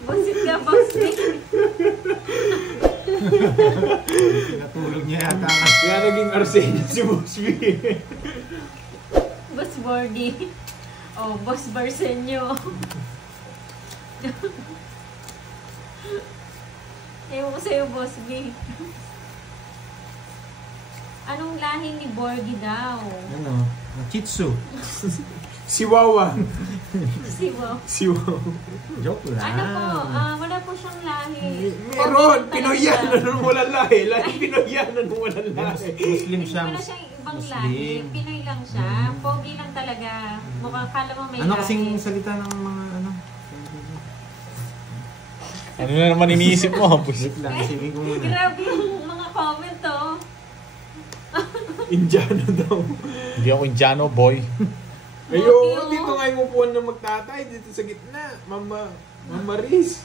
Busit ka, bossy. Natulog niya yata nga. Kaya naging Arsenio si Boss B. Boss Bordy. Oh, Boss Barsenyo. Ewan ko sa'yo, Boss B. Anong lahi ni Borgie daw? Ano? Chitsu. Si Wawa. Siwa. Si Wawa. Joke lang. Ano po? Wala po siyang lahi. Meron! Pogi Pinoyanan nung walang lahi. Lahi Pinoyanan nung walang lahi. Muslim Hindi siya. wala siyang ibang Muslim. lahi. Pinoy lang siya. Pogi lang talaga. Mukhang kala mo may Ano lahi. kasing salita ng mga ano? Ano na naman iniisip mo? Wait lang, isipin ko muna. Grabe yung mga comment, oh. Indiano daw. Hindi ako Indiano, boy. Ayun, dito nga yung upuan na magtatay. Dito sa gitna. Mama Riz.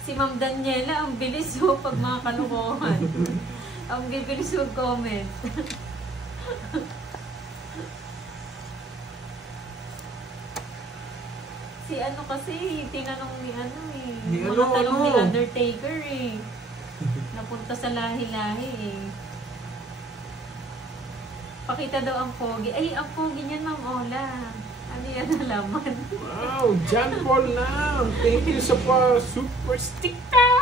Si Ma'am Daniela, ang bilis ho pag mga kalukuhan. Ang bibilis ho comment. Si ano kasi, tinanong ni ano eh. Ni Mga ano, tanong ni ano? Undertaker eh. Napunta sa lahi-lahi eh. Pakita daw ang pogi. Ay, ang pogi niyan, Ma'am Ola. Ano yan nalaman? Wow, John Paul lang. Thank you sa super sticker.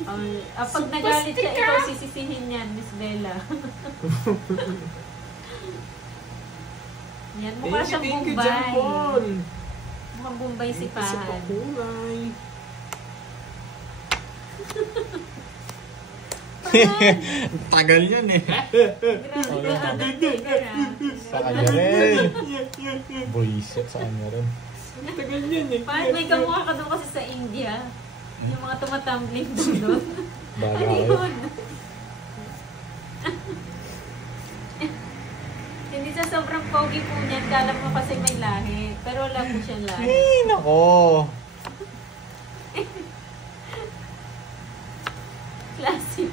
Pag nagalit siya, ikaw sisisihin yan, Miss Bella. Yan, mukha siyang Thank you, Bombay. John Paul. Mukhang Bombay si Sa Pahan. pakulay. Tagal yan eh. Grabe ka, Undertaker ah. Sa kanya rin. Boyset sa kanya rin. Tagal yan eh. Pahan, may kamukha ka doon kasi sa India. Yung mga tumatumbling doon. Baga Ano kayo. yun? Hindi sa sobrang pogi po niya, kala mo kasi may lahi. Pero wala po siyang lahi. Ay, nako. Classic.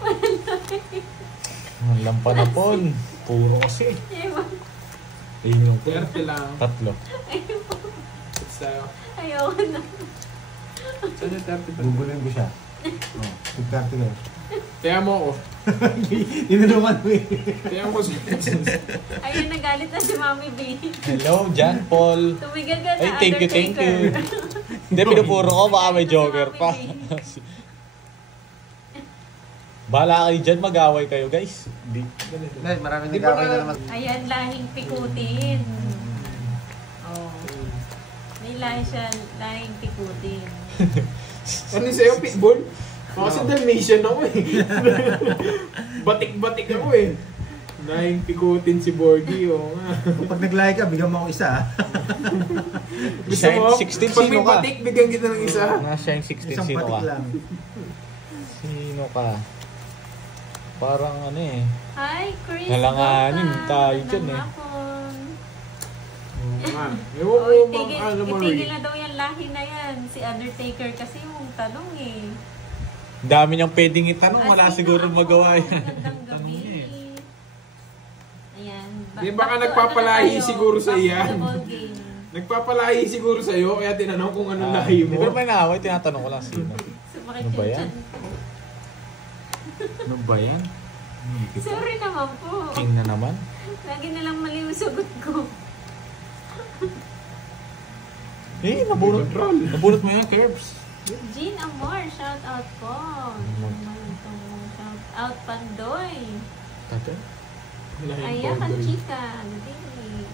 Wala lahi. Ang lampanapon. Puro kasi. Ewan. Ayun yung 30 lang. tatlo. Sa Ayoko na. Saan yung 30 pa? Gugulin ko siya. Oh, tugkarte kayo. Kaya mo ako. Tinulungan mo eh. Kaya mo si Ayun, nagalit na si Mami B. Hello, John Paul. Tumigil ka na, Ay, thank you, thank you. Undertaker. Hindi, pinupuro ko. Baka may joker pa. Bahala kayo dyan. Mag-away kayo, guys. Di. Maraming Di ba nag-away na na- naman. Ayan, lahing pikutin. Oh. May lahi siya, lahing pikutin. Ano sa'yo, pitbull? Kasi Dalmatian ako eh. Batik-batik ako eh. Nahing pikutin si Borgie, oo nga. Pag nag-like ka, bigyan mo ako isa. Gusto Shine mo, 16, pag sino may ka? batik, bigyan kita ng isa. Shine 16, Isang sino patik ka? lang. Sino ka? Parang ano eh. Hi, Chris. Halanganin Welcome. tayo dyan Magandang eh. hapon. Oo nga. Ewan Oh, ko, Ma'am itigil, Anna itigil Marie. na daw yung lahi na yan. Si Undertaker kasi yung tanong eh. Dami niyang pwedeng itanong. Wala Sino siguro ako? magawa yan. Magandang gabi. Tanong niya eh. Ayan. Di baka Back to nagpapalahi ano na tayo? siguro sa Back to iyan. the ball game. Nagpapalahi siguro sa'yo, kaya tinanong kung anong lahi Hindi mo. ko may naaway. Tinatanong ko lang sino. Sumakit Ano ba yung yan? tiyan ko. Ano ba yan? Sorry naman po. King na naman. Lagi nalang mali yung sagot ko. Eh, nabunot. Control. Nabunot mo yan, Curbs. Jean Amor, shout out po. Shout out Pandoy. Tate? Ayan, Panchika. Good evening.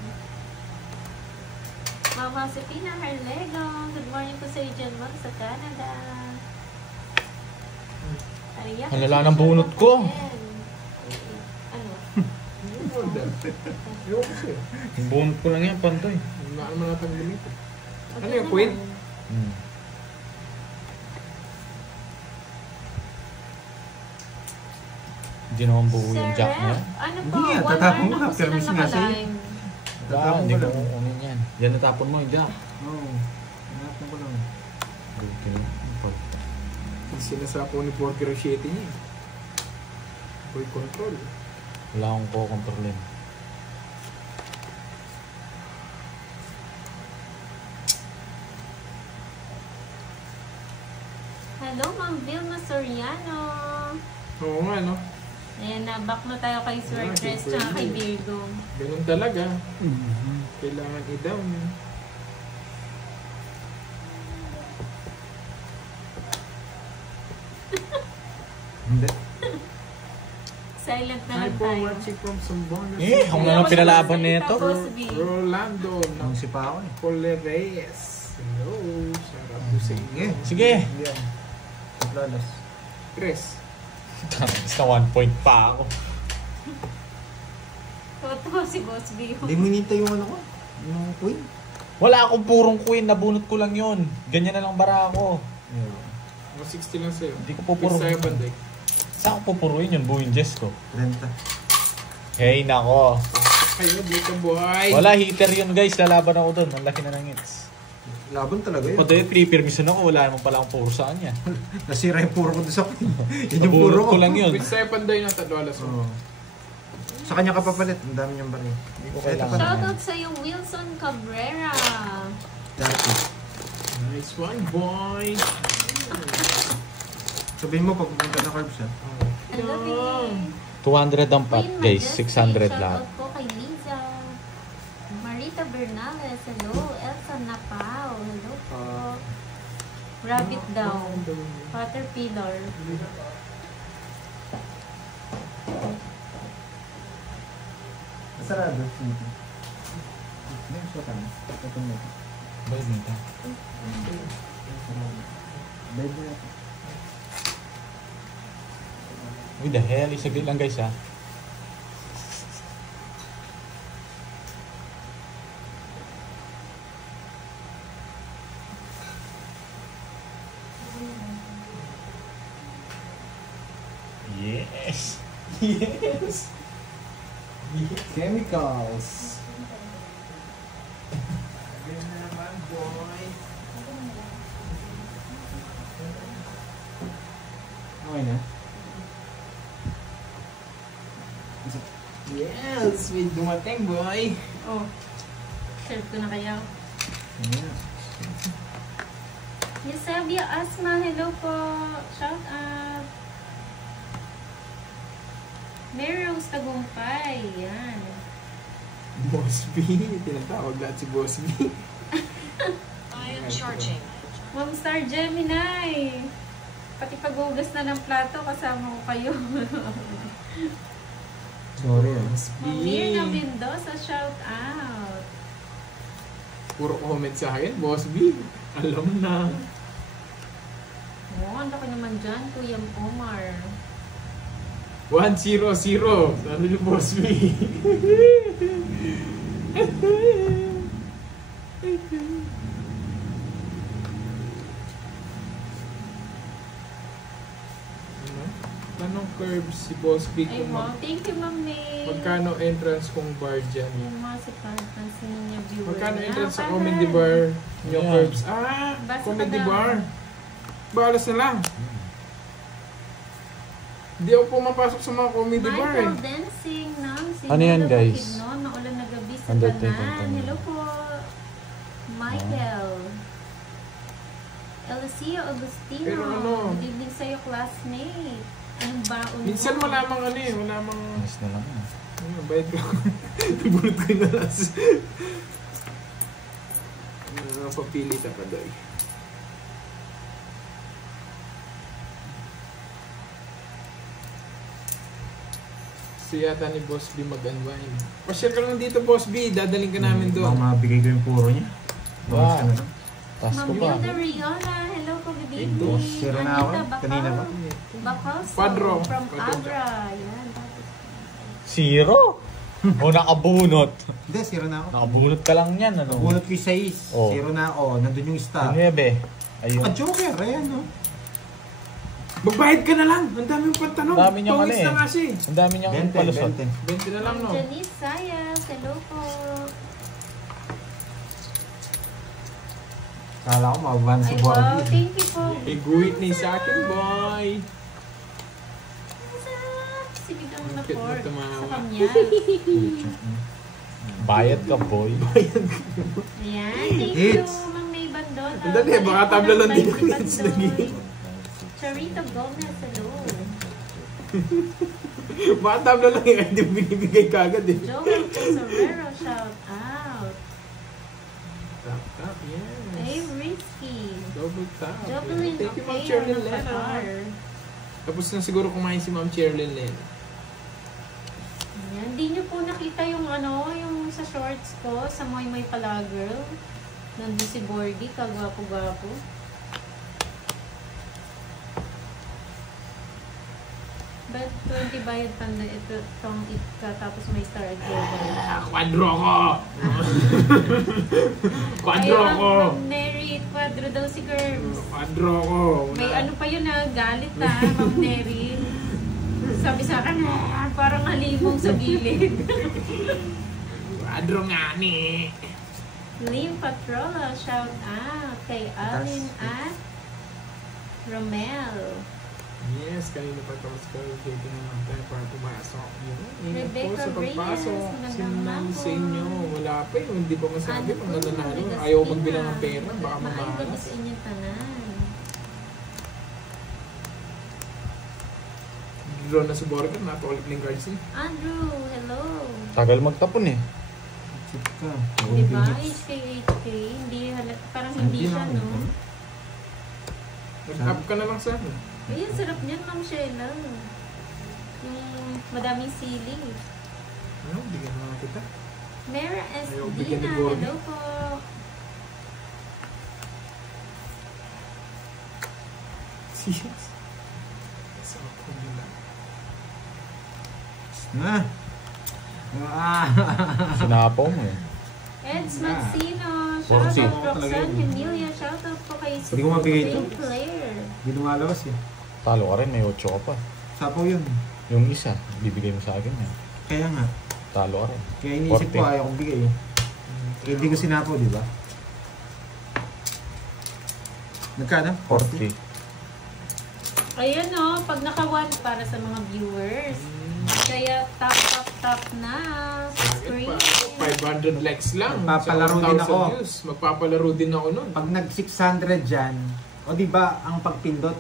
Mama Josefina Harlego. Good morning po sa John Mark sa Canada. Ariya, Ang lala ng bunot ko. Ano? Ewan ko sa'yo. Yung bunot ko lang yan, pantoy. Wala naman natang limit. Ano yung queen? Hmm. Hindi naman buo yung jack Sir niya. Ref, ano po? Hindi nga, 1 tatapon hour mo na na, po silang permis nga sa'yo. nakalive. Ba, hindi ko kukunin yan. Yan natapon mo yung jack. Oo. Hanap ko lang. Okay. Ang sinasapo ni Porky Rochetti niya. Boy control. Wala akong kukontrolin. Hello, Ma'am Vilma Soriano. Oo nga, no? Ayan na, back na tayo kay Sir Chris tsaka kay Virgo. Ganun talaga. Kailangan i-down. Hindi. Silent na Hi lang po, tayo. watching from Sambonga. Ako na lang pinalaban nito. Rolando Nung si pa ako eh. Poleres. Hello. Shout out to sa inyo. Sige. Yan. Flawless. Chris. Basta 1 point pa ako. Totoo si Boss B. Hindi mo hinintay yung ano ko. Yung queen. Wala akong purong queen, nabunot ko lang yun. Ganyan na lang bara ako. Mga 60 lang sa'yo. Hindi ko pupuro. Sa'yo, Banday. Saan ko pupuruin yun? Buhin Jess ko. 30. Hey, nako. Kayo, dito boy. Wala, heater yun guys. Lalaban ako doon. Ang laki na ng hits. Laban talaga yun. Pwede, pre-permission ako. Wala naman pala akong puro saan niya. Nasira yung puro ko doon sa queen. Yun yung puro Nabunot ko. ko lang yun. With sa'yo, Banday na Tadwalas. Oo. Sa kanya ka papalit. Ang dami niyang baril. Hindi ko Ito kailangan. pa. Shoutout sa'yo, Wilson Cabrera. Dati. Nice one, boy. Sabihin mo pag pupunta sa curbs ha. I love you. 200 ang pot Queen guys. Majestic, 600 lahat. shoutout po kay Liza. Marita Bernales, hello. Elsa Napao, hello po. Rabbit down. Caterpillar. Sarado. Hindi, so kami. Ito mo. Bayad nito. Bed na. Uy, the hell. Isaglit lang guys ha. Yes. Yes. Chemicals. Ganyan naman, boy. Okay na. Yes, may dumating, boy. Oh. Serve ko na kaya. Yeah. Yesabia Asma, hello po. Shout out. Mary Rose Tagumpay. Yan. Boss B. Tinatawag lahat si Boss B. Ma'am Star Gemini. Pati paghugas na ng plato, kasama ko kayo. Sorry ah. Boss B. Ma'am Mirna Mendoza, shout out. Puro comment sa akin, Boss B. Alam na. Oh, ang laki naman dyan, Kuya Omar. 1-0-0. Sabi ni Boss B. Anong curves si Boss B? Ay, Kung wow. Thank you, Ma'am May. magkano entrance kong bar dyan? Yung mga si Pansin niya viewer. Magkano entrance sa parang. comedy bar? Yung Yeah. curves. Basta Comedy ka daw. bar. Balas na lang. Hindi ako pumapasok sa mga comedy bar eh. Michael Dancing ng Ano yan, guys? Bukidnon, maulan na gabi sa Undertaker Tanan. to. Hello po. Michael. Elicia Agustino. Pero ano? Good evening sa'yo, classmate. Anong baon mo? Minsan malamang ano eh, malamang... Nice na lang. Ano, bayad ko. Nabunot ko yung nalas. Papili sa kadoy. Gusto yata ni Boss B mag-unwind. Pasyal ka lang dito, Boss B. Dadaling ka namin Baka doon. mabigay ko yung puro niya. Bawas ka na lang. Taas ko Ma'am pa. Hilda Riona. Hello po, good Hey, evening. boss. Sira na ako. Anita Kanina pa. Bacalso Padro. from Padro. Agra. Yan. Zero? O nakabunot? Hindi, zero na ako. Nakabunot ka lang yan, ano? Bunot ko yung 6. Oh. Zero na ako. Nandun yung star. 9. Ayun. Joker, ayan no. Magbayad ka na lang! Ang dami yung pantanong. Dami niyang Pawis ano eh. na nga siya eh. Ang dami niyang 20, palusot. 20. 20 na lang, no? Janice Sayas. Hello po. Kala ko mababan sa Ay, wow. board. Thank you po. Iguhit ni sa akin, boy. Sinigang na Bakit mo pork tumawa? sa kamyas. Bayad ka, boy. Ayan. Thank you, Hits. Ma'am May Bandot. Ang dali, baka tabla lang din ang hits Bandoy. lagi. Charito Gomez, hello. Matab na lang yung hindi binibigay kagad eh. Joel Tesorero, shout out. Tap, yes. Hey, Risky. Double tap. Jovelyn, Thank you, Ma'am okay, Cherlyn ano Len. pa? Tapos na siguro kumain si Ma'am Cherlyn Len. Yan, di nyo po nakita yung ano, yung sa shorts ko, sa Moy Moy pala girl. Nandun si Borgie, kagwapo-gwapo. But 20 bayad panda ito from it ka, tapos may star at global. Kwadro ko! Kwadro Ay, ko! Ma'am Neri, kwadro daw si Gerbs. Kwadro ko! May ano pa yun galit Ma'am Neri. Sabi sa akin, parang halimong sa gilid. Kwadro nga ni! Lim Patrola, shout out kay Alin at Romel. Yes, kanina pa tapos ko waiting naman tayo para pumasok. Ingat po Rebecca sa pagpasok. Reyes, magandang Sinabi sa hapon. inyo, wala pa yun. Hindi pa masabi Ano pag po, nananalo. Ma'am Ayaw Agustina? magbilang ng pera, baka Maayos ba mamalas. sa inyong tanan? Draw na si Borger, natulit ng cards niya. Andrew, hello. Tagal magtapon eh. Chip ka. Diba? HK, hindi parang hindi siya, no? Nag-tap ka na lang sa akin. Ayun, sarap niyan, Ma'am Sheila. Yung madaming sili. Ano, bigyan mo lang kita. Mera Ayaw, SB bigyan ni na, Borgie. hello po. Yes. Sa ako nila. Na. Ah. Sinapaw mo eh. Eds Magsino, Borgie. shoutout Talaga Roxanne yun. Emilia, shoutout po kay Hindi ko mabigay ito. Player. Hindi lumalabas eh. Talo ka rin, may 8 ka pa. Sapaw yun. Yung isa, bibigay mo sa akin yan. Kaya nga. Talo ka rin. Kaya iniisip ko 40. ayaw kong bigay eh. Hindi ko sinapaw, di ba? Nagkano? 40. Ayan o, pag naka-1 para sa mga viewers. Kaya tap na. Bakit Screen. pa? 500 likes lang. Magpapalaro Sa din 1,000 ako. views. Magpapalaro din ako nun. Pag nag 600 dyan, o di ba ang pagpindot,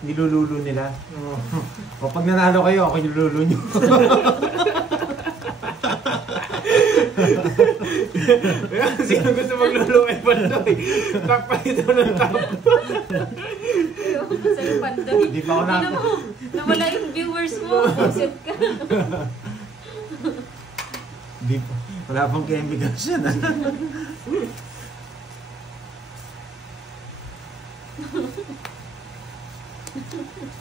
nilululo nila. O pag nanalo kayo, ako nilululo nyo. Sino gusto magluluto kay Pandoy? Takpan ito ng tap. Ayoko sa'yo, Pandoy. Di pa ako na- Tingnan mo, nawala yung viewers mo. Buset ka. Di, wala pang chemicals yan.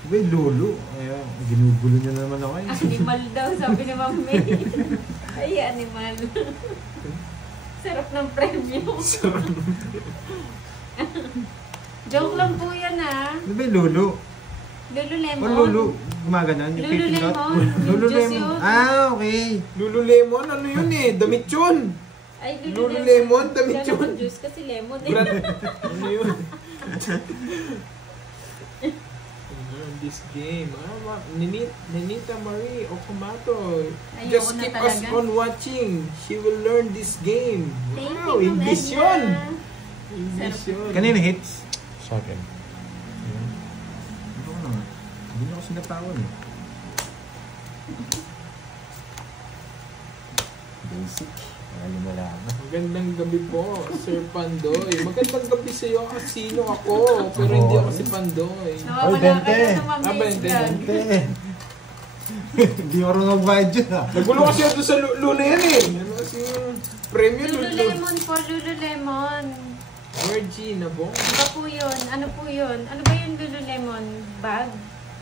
Uy, lulo. Ayan, ginugulo niya naman ako eh. Animal daw, sabi ni Ma'am May. Ay, animal. Sarap ng premyo. Joke lang po yan Ano ba yung lulo? Lululemon. O lulo? Gumaganon? Yung pipindot? Lululemon. Lululemon. Yung juice yun. Ah, okay. Lululemon, ano yun eh? Damit yun. Ay, Lululemon, damit Yan yun. ang juice kasi lemon eh. Brad, ano yun? This game, Ninita Marie Okamoto. Ayoko Just na keep us talaga. on watching. She will learn this game. Thank Wow, you, English Edna. yun. English yun. Kanina hits? Sa akin. Ano naman? Hindi na ako sinatawan eh. Basic. Alam mo lang. Magandang gabi po, Sir Pandoy. Magandang gabi sa iyo kasi sino ako. Pero hindi ako si Pandoy. Nawawala ka Bente. na sa Ma'am Ah, May's Bente. vlog. Hindi ako rin mag-bayad dyan ah. Nagulo kasi ako sa Luna yan eh. Ano kasi yung premium Lululemon po, Lululemon. Virgin na po. Ano po yun? Ano po yun? Ano ba yung Lululemon? Bag?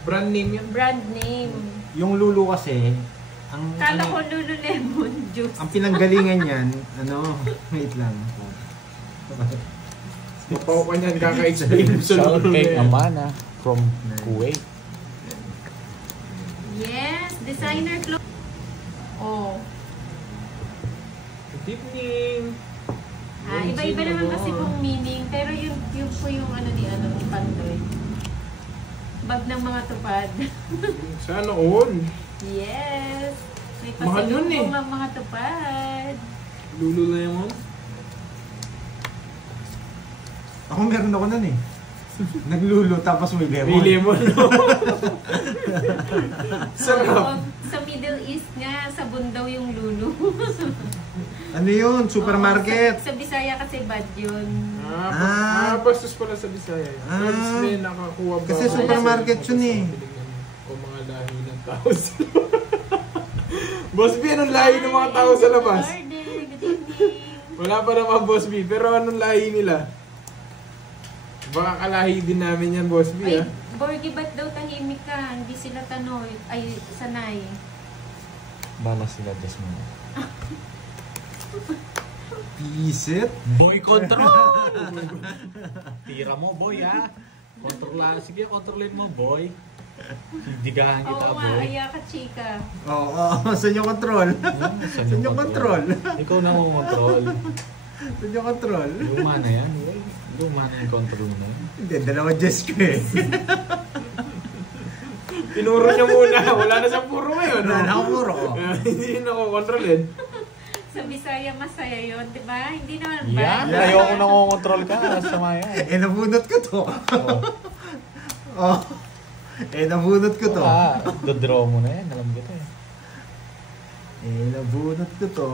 Brand name yan. Brand name. Yung lulo kasi, ang Kala ano, ko Lululemon juice. ang pinanggalingan niyan, ano, wait lang. Mapaw ka niyan, kaka-explain sa Shout Luna kay yan. Amana from Kuwait. Yes, designer clothes. Oh. Good evening. Iba-iba naman kasi pong meaning. Pero yun po yung ano ni Pandoy. Bag ng mga tupad. Sana all. Yes. May Mahal yun eh. pasalubong ang mga tupad. Lululemon. Ako meron ako nun eh. Naglulo tapos may lemon. May lemon, no? Sarap. Sa Middle East nga, sabon daw yung lulo. Ano yun? Supermarket? Sa Bisaya kasi bad yun. Bastos pala sa Bisaya. Friends may nakakuha ba? Kasi supermarket yun eh. O mga lahi ng tao sa Boss B, anong lahi ng mga tao sa labas? Good evening. Wala pa naman Boss B, pero anong lahi nila? Baka kalahi din namin yan, Boss B, Ay, ha? Borgie, ba't daw tahimik ka? Hindi sila tanoy. Ay, sanay. Bala sila, just mo. Pisit? Boy control! Tira mo, boy, ha? Kontrolan. Sige, kontrolin mo, boy. Digahan kita, Oo nga, boy. aya ka, chika. Oo, saan yung control? Saan yung control? Ikaw na mo control. Saan yung control? Luma na yan. Luma na yung control na yan. Hindi, dalawa Diyos ko eh. Pinuro niya muna. Wala na siyang puro ngayon, no? Wala na akong puro. Hindi na ako kontrolin. Sa Bisaya, masaya yun, di ba? Hindi naman Yan, bad. ayoko na control ka. Sama yan. Eh, nabunot ko to. Oh. Eh, nabunot ko to. Dodraw mo na yan. Alam ko to eh. Eh, nabunot ko to.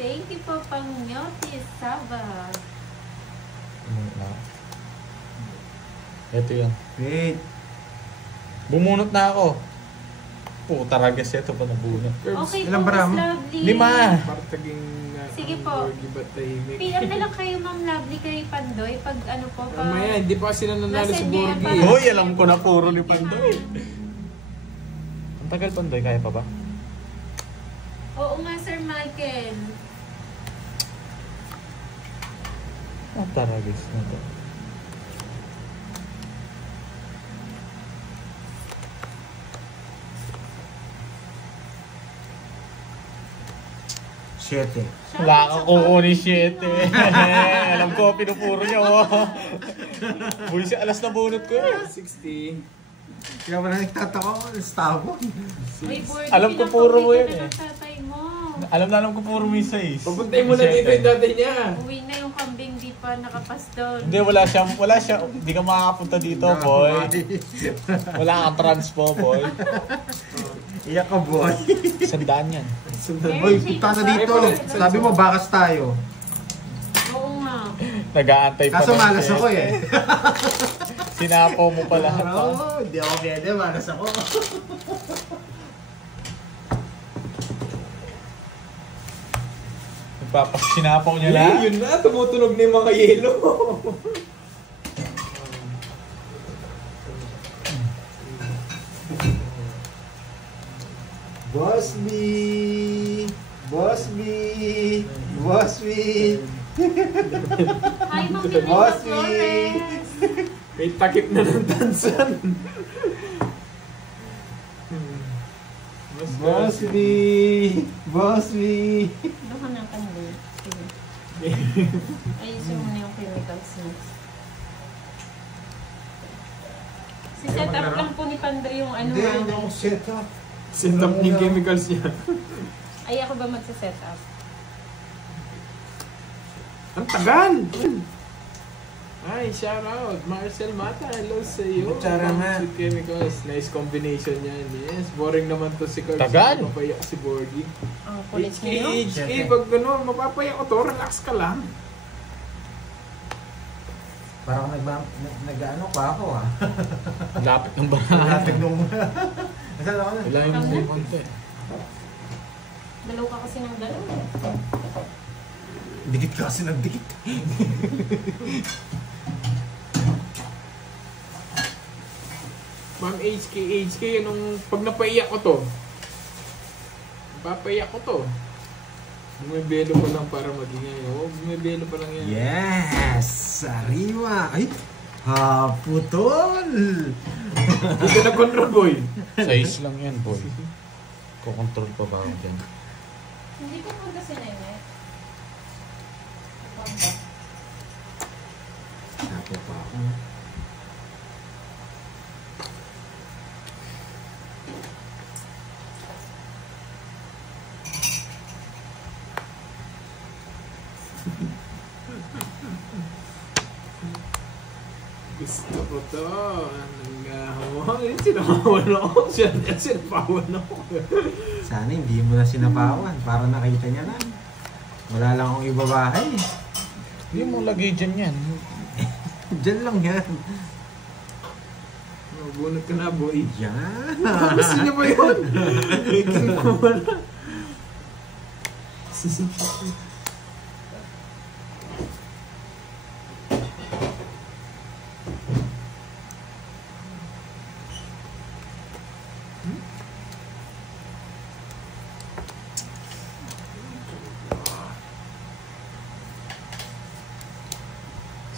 Thank you po, Pangyotis Saba. Ito yan. Wait. Bumunot na ako. Puta ragas ito pa nabunot. Okay Ilang po, bara Miss mo? Lovely. 5. Partaging Sige po. ba't tahimik? PM na lang kayo, Ma'am Lovely, kay Pandoy. Pag ano po, pag... Mamaya, hindi pa sila nanalo sa Nasend niya yan Borgie. pa. Hoy, alam ko na puro ni Pandoy. Ang tagal Pandoy, kaya pa ba? Oo nga, Sir Michael. Ang taragis na to. Siyete. Wala kang kukunin 7. Alam ko, pinupuro niya oh. Bullshit, alas na bunot ko eh. 60. Kaya wala nagtataka ko. Stabo. May Borgie, Alam ko puro mo yun pinapauwi ka eh. ng tatay mo. Alam ko puro may 6. Papuntay mo na dito yung tatay niya. Uwi na yung kambing, di pa nakapasdol. Hindi, wala siya. Hindi ka makakapunta dito, boy. Wala kang transpo, boy. Iyak ka, boy. 100 yan. Boy, punta ka dito. Sabi mo, bakas tayo. Oo nga. Nag-aantay pa. Kaso ng malas set. ako eh. Sinapo mo pa lahat. Oo, hindi ako pwede. Malas ako. Sinapaw niya lang. Yun na, tumutunog na yung mga yelo. Boss B! Boss B! Boss B! Hi, Ma'am Miranda Boss, Flores. May takip na ng tansan. Boss B! Boss B! Doon na Pandoy. Sige. Ayusin mo na yung chemicals next. Si set up lang po ni Pandoy yung ano. Hindi, hindi ako set up. Set up yung chemicals niya. Ay, ako ba magsa-set up? Ang tagal! Ay, shout out! Marcel Mata, hello sa iyo. Kutsara nga. Sweet chemicals. Nice combination yan. Yes, boring naman to si Carl. Tagal! Mapapayak si Borgie. Ang kulit HK, niyo. HK, pag gano'n, mapapayak ko to, relax ka lang. Parang nag-ano pa ako ah. Lapit ng barahan. Lapit nung... Nasaan ako na? Wala yung cellphone ko eh. Dalaw ka kasi ng dalaw. Dikit ka kasi nagdikit. Ma'am HK, anong, pag napaiyak ko to, papaiyak ko to. Bumibelo pa lang para magingay. Oo, bumibelo pa lang yan. Yes! Sariwa! Ay! Putol! Hindi ka na-control, boy. Size lang yan, boy. Kukontrol pa ba ako dyan? Hindi ko po kasi nainet. Sapo pa ako. Gusto ko to. Sinapawan ako. Sinapawan ako. Sana hindi mo na sinapawan para nakita niya na. Wala lang akong ibabahay. Hindi mo lagay dyan yan. Diyan lang yan. Bunot ka na, boy. Yan. Gusto niya ba yun? Waiting ko wala.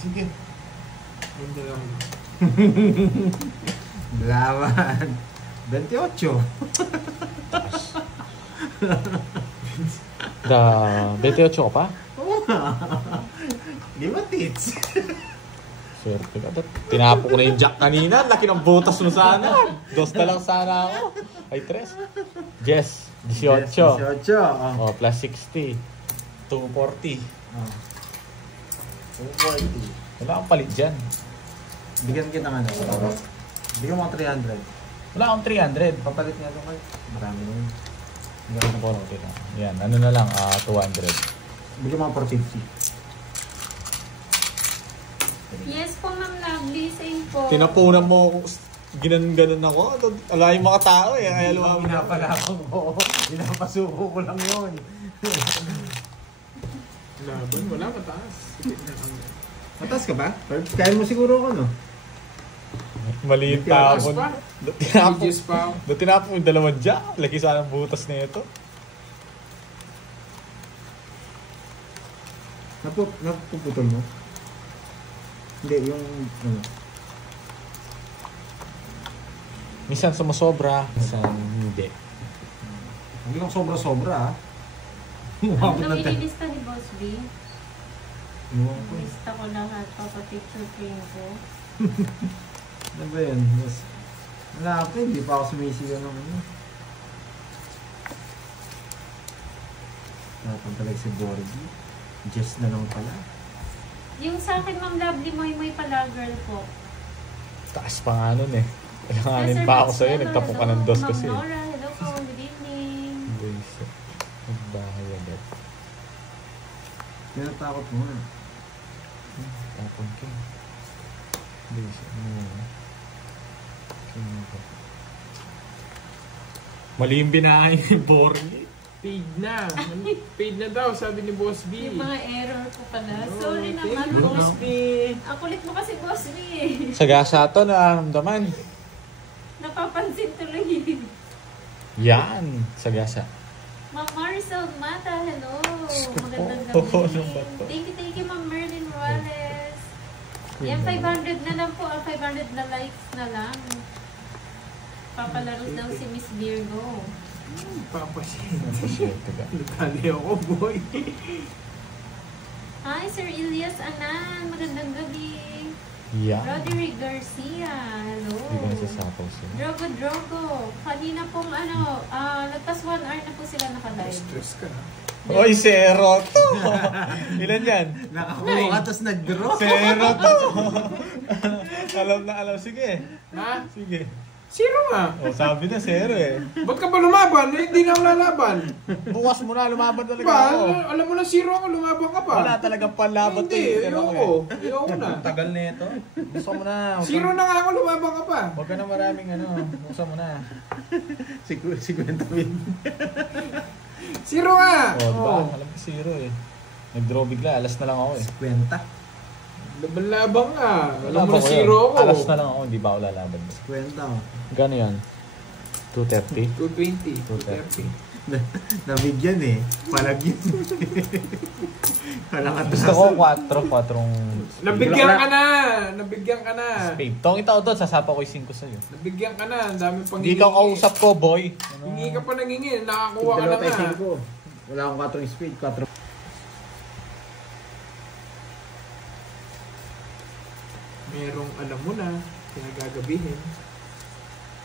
Sige. Hindi lang. Laban. 28. 28 ka pa? Oo nga. Di ba tits? Swerte ka. Tinapo ko na yung jack kanina. Laki ng butas mo sana. 2 na lang sana ako. Ay, 3. Yes. 18. 18. Oh, plus 60. 240. Oh. 240. Wala akong palit dyan. Bigyan kita ng ano. Bigyan mo 300. Wala akong 300. Papalit nga doon kayo. Marami naman. Ano ko lang. Yan. Ano na lang. 200. Bigyan mo 450. Yes po, Ma'am Lovely. Same po. Tinapunan mo kung ginan-ganan ako. Ala yung mga tao eh. Kaya lumabas. Pinapalakang mo. Pinapasuko ko lang yun. Laban, wala mataas. Mataas ka ba? Kaya mo siguro ako, no? Mali yung Taas tapon. pa. Tinapon. Ages pa. Doon tinapon yung 2 jack. Laki sana ang butas na ito. Napuputol mo? Hindi, yung ano. Minsan sumusobra. Minsan hindi. Hindi kang sobra-sobra, ha? Ano ililista ni Boss B? Iwan ko eh. Lista ko lahat. Papapicture frame ko. Ano ba yun? Wala pa, hindi pa ako sumisigaw ng ano. Natang talaga si Borgie. Just na lang pala. Yung sa akin, Ma'am Lovely, moy pala, girl po. Taas pa nga nun eh. Kailanganin Sir pa ako Max, sa'yo. hello, Nagtapong ka hello. ng 2 kasi. Ma'am Nora, hello po. Good evening. Buwisa. Magbahay agad. Tinatakot mo nga. Tapon ka. Buwisa. Mali yung binahay ni Borgie. Paid na. Paid na daw, sabi ni Boss B. Yung mga error ko pala. Sorry Thank naman, you, Boss Boss B. B. Ang kulit mo kasi, Boss B eh. Sagasa to nararamdaman. Napapansin tuloy. Yan. Sagasa. Ma'am Maricel Mata, hello. Magandang Oo, gabi. ano ba to? Thank you, Ma'am Merlin Ruales. Yan, 500 na lang po. 500 na likes na lang. Papalaro daw si Miss Virgo. Papasya. Napasiyete ka. Natali ako, boy. Hi, Sir Elias Anan. Magandang gabi. Yan. Roderick Garcia, hello. Hindi ko nasasapaw sila. Drogo. Kanina pong nagtas 1 hour na po sila nakalive. Stress ka na. Oy, zero to! Ilan yan? Nakakuha ka, tapos nag-draw. Zero to! Alam na alam. Sige. Ha? Sige. Zero nga. O, sabi na zero eh. Ba't ka ba lumaban? Eh, hindi na ako lalaban. Bukas mo na, lumaban talaga Ba, ako. alam mo na zero ako, lumaban ka pa. Wala talagang panlaban to Hindi, eh. Pero ayoko. Ayoko na. Tagal na ito. Gusto mo na. Zero na nga ako, lumaban ka pa. Huwag ka na maraming ano. Gusto mo na. Si Kwenta Win. Zero nga. O, diba? Alam ko zero eh. Nag-draw bigla. Alas na lang ako eh. Kwenta. Laban-labang nga. Alam mo Laban na ko zero yun. ako. Alas na lang ako. Hindi ba ako lalaban? Kwenta. Gano'n yan? 230? 220. 230. Nabigyan eh. Palag yun. Walang Gusto ko 4. Nabigyan ka na. Nabigyan ka na. Spade. Tong itaw doon, sasapa ko yung 5 sa'yo. Nabigyan ka na. Ang dami pang Hindi ka kausap ko, boy. Hingi ka pa nangingin. Nakakuha ka na nga. Wala akong 4 speed. 4. Merong alam mo na. Pinagagabihin.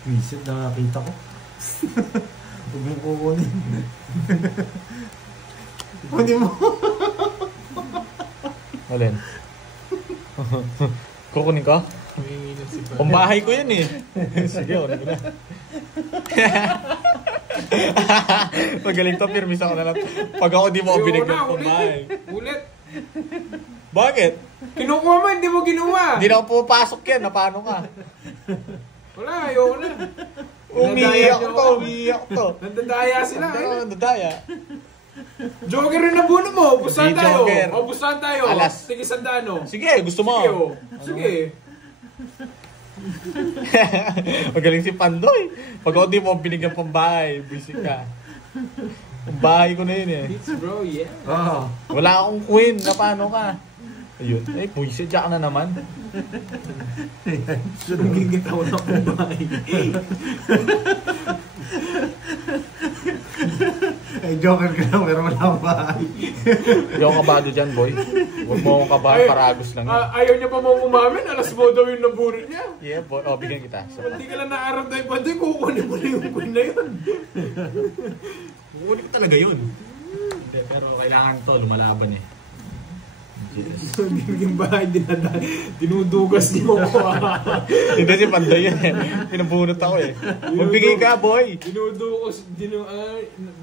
Visit na nakita ko. Huwag mong kukunin. Kunin mo. Alin? Kukunin ko? Humingi na si Pando. Pambahay ko yan eh. Sige, ulit ko na. Magaling to, pirmis ako na lang. Pag ako di mo binigyan ng pambahay. Ulit. Bakit? Kinukuha mo, hindi mo kinuha. Hindi na ako pupasok yan. Na paano ka? Wala, ayoko na. Umiiyak to. Nandadaya sila. Nandadaya. Joker rin na buno mo. Pustahan Di tayo. Joker. O, pustahan tayo. Alas. Sige, sandano. Sige, gusto mo. Sige, oh. Sige. Magaling si Pandoy. Pag ako di mo binigyan pambahay, busy ka. Pambahay ko na yun eh. Beats bro, yeah. Oo. Wala akong queen. Na paano ka? Ayun. Ay, puwisya. Diyan ka na naman. So, nagigit ako ng kumbay. Ay, joker ka lang, pero wala akong bahay. Hindi ako kabado dyan, boy. Huwag mo akong kabahan, paragos lang yun. Ayaw niya pa mo umamin. Alas mo daw yung nabunot niya. Yeah, boy. O, bigyan kita. Hindi ka lang nakaarap tayo. Pandoy, kukunin mo na yung queen na yun. Kukunin ko talaga yun. Hindi, pero kailangan to, lumalaban eh. Yung bahay, dinudugas niyo ako. Hindi si Pandoy yan eh. Pinabunot ako eh. Magbigay ka, boy.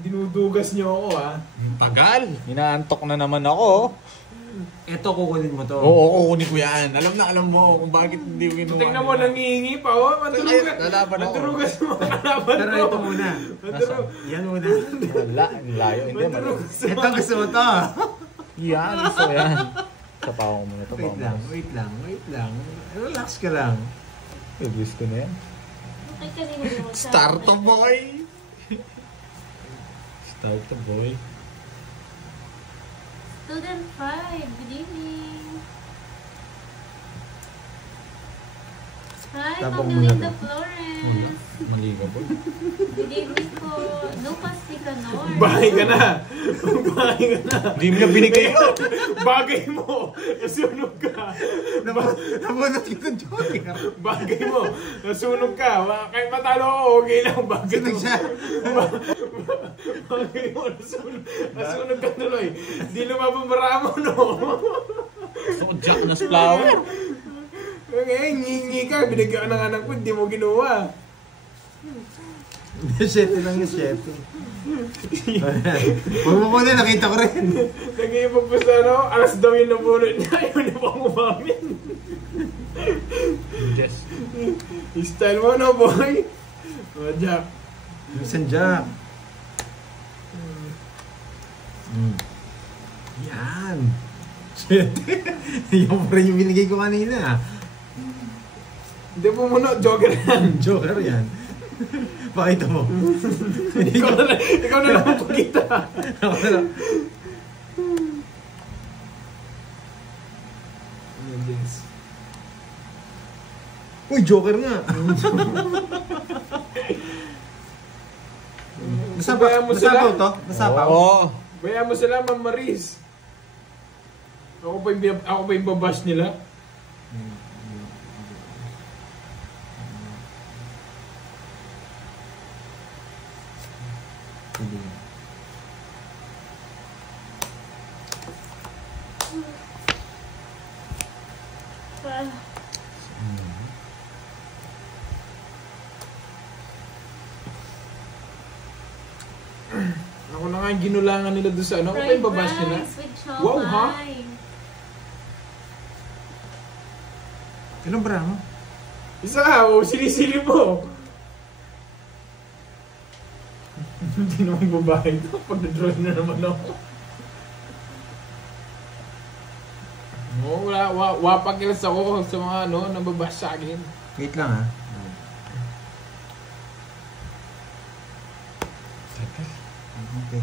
Dinudugas niyo ako ha. Tagal. Inaantok na naman ako. Eto, kukunin mo to. Oo, kukunin ko yan. Alam mo kung bakit hindi ko kinuha. Tingnan mo, nangihingi pa oh. Lalaban ako. Maturugas mo. Kalaban Pero mo. ito muna. Yan muna. Wala, ang layo. Hindi, Maturugas mo. Ito gusto mo to. yan, gusto yan. Kapaw ko muna ito. Wait lang. Relax ka lang. Gusto na yan. Okay, kanina mo sa... Start to, boy! Start to, boy. Student 5, good evening. Hi, Tapos Ma'am muna Melinda to. Flores. Mali ka, boy. Good evening po. Lucas Sicanor. Bahay ka na. Bahay ka na. Hindi mo na binigay ko. Bagay mo. Nasunog ka. Nabunot kita, joker. Bagay mo. Nasunog ka. Kahit matalo ako, okay lang. Bagay mo. Sunog siya. Bagay mo. Nasunog ka tuloy. Di lumababara mo, no? So, Jack na flower. Ngayon, ngingi ka. Binigyan ka ng anak ko, hindi mo ginawa. 7 lang yung 7. Huwag mo muna, nakita ko rin. Nag-iipag pa sa ano, alas daw yung nabunod niya. Ayaw na pang umamin. Yes. Style mo, no, boy? O, Jack. Listen, Jack. Yan. Yung pa rin yung binigay ko kanina. Hindi mo muna, joker yan. Joker yan. Pakita mo. ikaw na lang magpakita. Ako na lang. Yes. Uy, Joker nga. Bayaan mo sila. Nasapaw to? Nasapaw? Oo. Bayaan mo sila, Ma'am Maris. Ako pa yung babash nila. Hindi. Ako na nga yung ginulangan nila doon sa ano. Ako pa yung babash nila. Wow, ha? Ilang bra mo? Isa ka, sinisili mo. Hindi naman babae ito. Pag na-draw na naman ako. Wapakilas ako sa mga ano, nababash sa akin. Wait lang ha. Okay.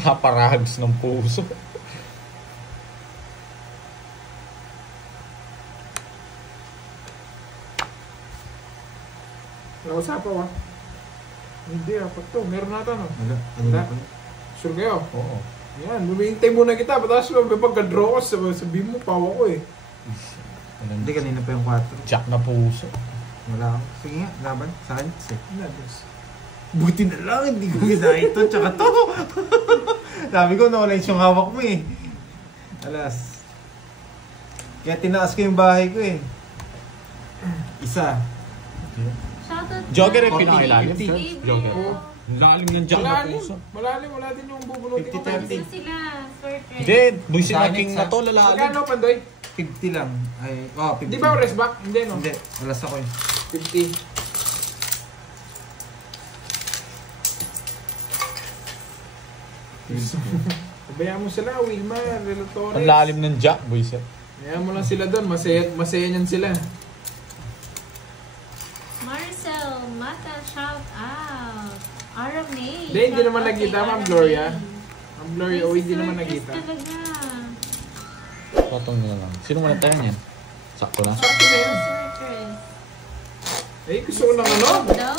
Paparagos ng puso. Nausapaw ah. Hindi, apat to. Meron natin oh. Wala. Ano Wala. ba? Sure kayo? Oo. Yan, bumihintay muna kita. Batas mo, may pagka-draw ko, sabihin mo, pawa ko eh. Hindi, kanina pa yung 4. Jack na puso. Wala ako. Sige nga, laban. Sa akin, 6. Nabos. Buti na lang, hindi ko ginaya ito, tsaka to. Sabi ko, knowledge yung hawak mo eh. Alas. Kaya tinaas ko yung bahay ko eh. Isa. Shoutout Jogger yung na. pinakailalim. 50. Jogger. Oo. Lalim ng jack na Malalim. puso. Malalim. Wala din yung bubunutin ko. 50-30. Isa sila. Swerte. Hindi, buisit na Dynamics, king na to, lalalim. Magkano, Pandoy? 50 lang. Ay, 50. Di ba rest back? Hindi, no? Hindi, alas ako eh. 50. Sabayaan mo sila, Wilma, Relatores. Ang lalim ng jack, buisit. Hayaan mo lang sila doon, masaya niyan sila. Marcel, Mata, shout out. Aramay. Hindi naman nakita, Ma'am Gloria. Ma'am Gloria, hindi naman nakita. Talaga. Patong nila lang. Sino man tayo niyan? Sakto na. Sakto na yan. Sir Chris. Eh, gusto ko ng ano? Daw?